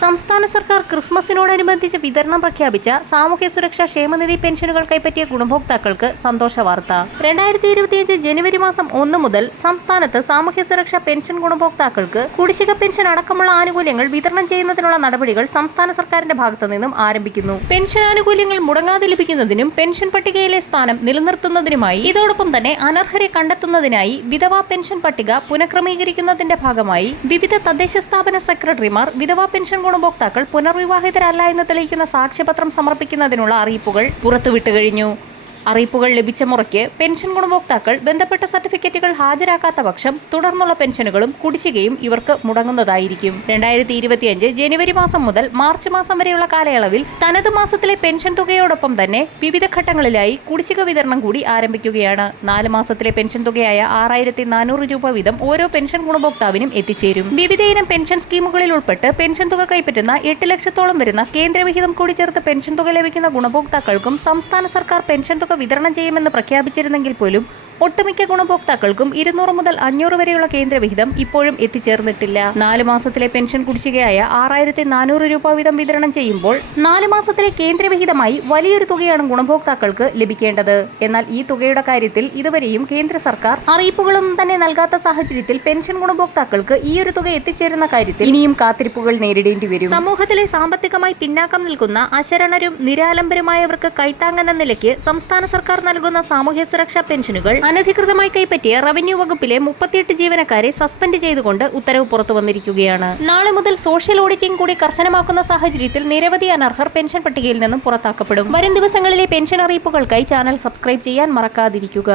സംസ്ഥാന സർക്കാർ ക്രിസ്മസിനോടനുബന്ധിച്ച് വിതരണം പ്രഖ്യാപിച്ച സാമൂഹ്യ സുരക്ഷാ ക്ഷേമനിധി പെൻഷനുകൾ കൈപ്പറ്റിയ ഗുണഭോക്താക്കൾക്ക് സന്തോഷ വാർത്ത. 2025 ജനുവരി മാസം 1 മുതൽ സംസ്ഥാനത്ത് സാമൂഹ്യ സുരക്ഷാ പെൻഷൻ ഗുണഭോക്താക്കൾക്ക് കുടിശ്ശിക പെൻഷൻ അടക്കമുള്ള ആനുകൂല്യങ്ങൾ വിതരണം ചെയ്യുന്നതിനുള്ള നടപടികൾ സംസ്ഥാന സർക്കാരിന്റെ ഭാഗത്തു നിന്നും ആരംഭിക്കുന്നു. പെൻഷൻ ആനുകൂല്യങ്ങൾ മുടങ്ങാതെ ലഭിക്കുന്നതിനും പെൻഷൻ പട്ടികയിലെ സ്ഥാനം നിലനിർത്തുന്നതിനുമായി ഇതോടൊപ്പം തന്നെ അനർഹരെ കണ്ടെത്തുന്നതിനായി വിധവാ പെൻഷൻ പട്ടിക പുനഃക്രമീകരിക്കുന്നതിന്റെ ഭാഗമായി വിവിധ തദ്ദേശ സ്ഥാപന സെക്രട്ടറിമാർ വിധവാ പെൻഷൻ ഗുണഭോക്താക്കൾ പുനർവിവാഹിതരല്ല എന്ന് തെളിയിക്കുന്ന സാക്ഷ്യപത്രം സമർപ്പിക്കുന്നതിനുള്ള അറിയിപ്പുകൾ പുറത്തുവിട്ടു കഴിഞ്ഞു. അറിയിപ്പുകൾ ലഭിച്ച മുറയ്ക്ക് പെൻഷൻ ഗുണഭോക്താക്കൾ ബന്ധപ്പെട്ട സർട്ടിഫിക്കറ്റുകൾ ഹാജരാക്കാത്ത പക്ഷം തുടർന്നുള്ള പെൻഷനുകളും കുടിശ്ശികയും ഇവർക്ക് മുടങ്ങുന്നതായിരിക്കും. 2025 ജനുവരി മാസം മുതൽ മാർച്ച് മാസം വരെയുള്ള കാലയളവിൽ തനത് മാസത്തിലെ പെൻഷൻ തുകയോടൊപ്പം തന്നെ വിവിധ ഘട്ടങ്ങളിലായി കുടിശ്ശിക വിതരണം കൂടി ആരംഭിക്കുകയാണ്. 4 മാസത്തിലെ പെൻഷൻ തുകയായ 6400 രൂപ വീതം ഓരോ പെൻഷൻ ഗുണഭോക്താവിനും എത്തിച്ചേരും. വിവിധയിനം പെൻഷൻ സ്കീമുകളിൽ ഉൾപ്പെട്ട് പെൻഷൻ തുക കൈപ്പറ്റുന്ന 8 ലക്ഷത്തോളം വരുന്ന കേന്ദ്രവിഹിതം കൂടി ചേർത്ത് പെൻഷൻ തുക ലഭിക്കുന്ന ഗുണഭോക്താക്കൾക്കും സംസ്ഥാന സർക്കാർ പെൻഷൻ തുക വിതരണം ചെയ്യുമെന്ന് പ്രഖ്യാപിച്ചിരുന്നെങ്കിൽ പോലും ഒട്ടുമിക്ക ഗുണഭോക്താക്കൾക്കും 200 മുതൽ 500 വരെയുള്ള കേന്ദ്രവിഹിതം ഇപ്പോഴും എത്തിച്ചേർന്നിട്ടില്ല. 4 മാസത്തിലെ പെൻഷൻ കുടിശ്ശികയായ 6400 രൂപ വീതം വിതരണം ചെയ്യുമ്പോൾ 4 മാസത്തിലെ കേന്ദ്രവിഹിതമായി വലിയൊരു തുകയാണ് ഗുണഭോക്താക്കൾക്ക് ലഭിക്കേണ്ടത്. എന്നാൽ ഈ തുകയുടെ കാര്യത്തിൽ ഇതുവരെയും കേന്ദ്ര സർക്കാർ അറിയിപ്പുകളൊന്നും തന്നെ നൽകാത്ത സാഹചര്യത്തിൽ പെൻഷൻ ഗുണഭോക്താക്കൾക്ക് ഈ ഒരു തുക എത്തിച്ചേരുന്ന കാര്യത്തിൽ ഇനിയും കാത്തിരിപ്പുകൾ നേരിടേണ്ടി വരും. സമൂഹത്തിലെ സാമ്പത്തികമായി പിന്നാക്കം നിൽക്കുന്ന അശരണരും നിരാലംബരുമായവർക്ക് കൈത്താങ്ങെന്ന നിലയ്ക്ക് സംസ്ഥാന സർക്കാർ നൽകുന്ന സാമൂഹ്യ സുരക്ഷാ പെൻഷനുകൾ അനധികൃതമായി കൈപ്പറ്റിയ റവന്യൂ വകുപ്പിലെ 38 ജീവനക്കാരെ സസ്പെൻഡ് ചെയ്തുകൊണ്ട് ഉത്തരവ് പുറത്തു വന്നിരിക്കുകയാണ്. നാളെ മുതൽ സോഷ്യൽ ഓഡിറ്റിംഗ് കൂടി കർശനമാക്കുന്ന സാഹചര്യത്തിൽ നിരവധി അനർഹർ പെൻഷൻ പട്ടികയിൽ നിന്നും പുറത്താക്കപ്പെടും. വരും ദിവസങ്ങളിലെ പെൻഷൻ അറിയിപ്പുകൾക്കായി ചാനൽ സബ്സ്ക്രൈബ് ചെയ്യാൻ മറക്കാതിരിക്കുക.